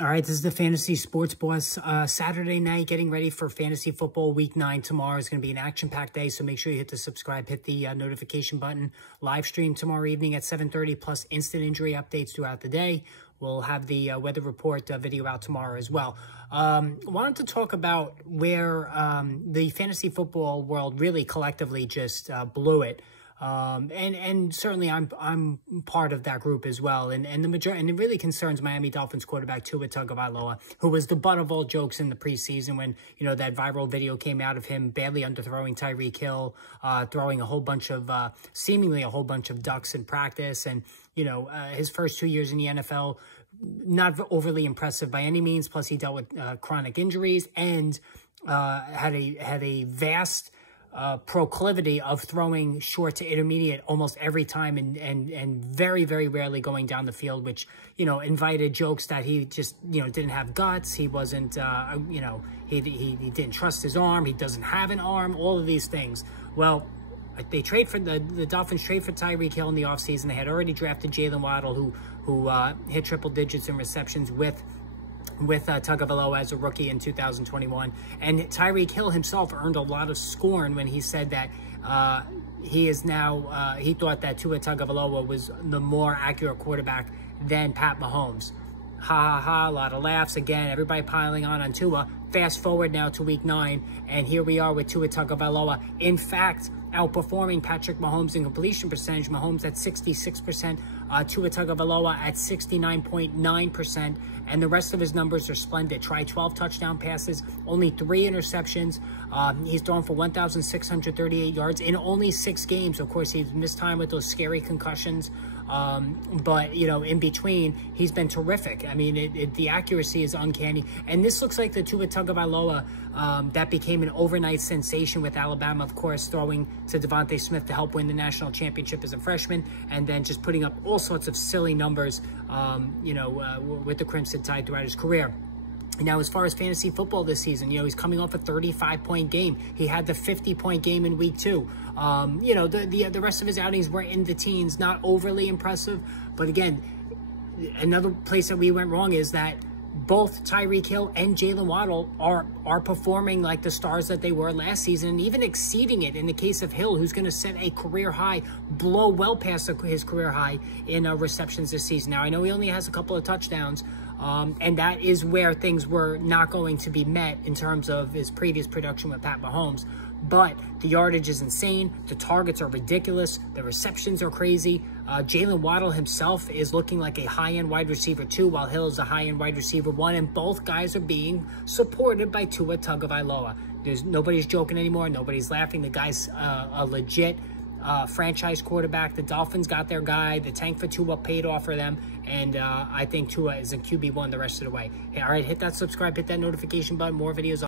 All right, this is the Fantasy Sports Boss. Saturday night, getting ready for Fantasy Football Week 9 tomorrow. Is going to be an action-packed day, so make sure you hit the subscribe, hit the notification button. Live stream tomorrow evening at 7:30, plus instant injury updates throughout the day. We'll have the weather report video out tomorrow as well. Wanted to talk about where the fantasy football world really collectively just blew it. And certainly I'm part of that group as well. And the majority, and it really concerns Miami Dolphins quarterback Tagovailoa, who was the butt of all jokes in the preseason when, you know, that viral video came out of him badly underthrowing Tyreek Hill, throwing a whole bunch of, seemingly a whole bunch of ducks in practice. And, you know, his first 2 years in the NFL, not overly impressive by any means. Plus he dealt with chronic injuries and had a vast proclivity of throwing short to intermediate almost every time and very, very rarely going down the field, which, you know, invited jokes that he just, you know, didn't have guts. He wasn't, you know, he didn't trust his arm. He doesn't have an arm, all of these things. Well, they trade for the Dolphins trade for Tyreek Hill in the offseason. They had already drafted Jalen Waddle, who hit triple digits in receptions with Tagovailoa as a rookie in 2021. And Tyreek Hill himself earned a lot of scorn when he said that he thought that Tua Tagovailoa was the more accurate quarterback than Pat Mahomes. Ha ha ha, a lot of laughs. Again, everybody piling on Tua. Fast forward now to week 9, and here we are with Tua Tagovailoa. In fact, outperforming Patrick Mahomes in completion percentage. Mahomes at 66%, Tua Tagovailoa at 69.9%, and the rest of his numbers are splendid. Tried 12 touchdown passes, only 3 interceptions. He's thrown for 1,638 yards in only 6 games. Of course, he's missed time with those scary concussions. But, you know, in between, he's been terrific. I mean, the accuracy is uncanny. And this looks like the Tua Tagovailoa that became an overnight sensation with Alabama, of course, throwing to Devontae Smith to help win the national championship as a freshman, and then just putting up all sorts of silly numbers, you know, with the Crimson Tide throughout his career. Now, as far as fantasy football this season, you know, he's coming off a 35-point game. He had the 50-point game in week 2. You know, the rest of his outings were in the teens, not overly impressive. But again, another place that we went wrong is that both Tyreek Hill and Jalen Waddle are performing like the stars that they were last season, and even exceeding it in the case of Hill, who's going to set a career high, blow well past his career high in receptions this season. Now, I know he only has a couple of touchdowns, and that is where things were not going to be met in terms of his previous production with Pat Mahomes. But the yardage is insane. The targets are ridiculous. The receptions are crazy. Jalen Waddle himself is looking like a high-end wide receiver 2, while Hill is a high-end wide receiver 1, and both guys are being supported by Tua Tagovailoa. Nobody's joking anymore. Nobody's laughing. The guy's a legit franchise quarterback. The Dolphins got their guy. The tank for Tua paid off for them, and I think Tua is a QB1 the rest of the way. Hey, all right, hit that subscribe, hit that notification button. More videos.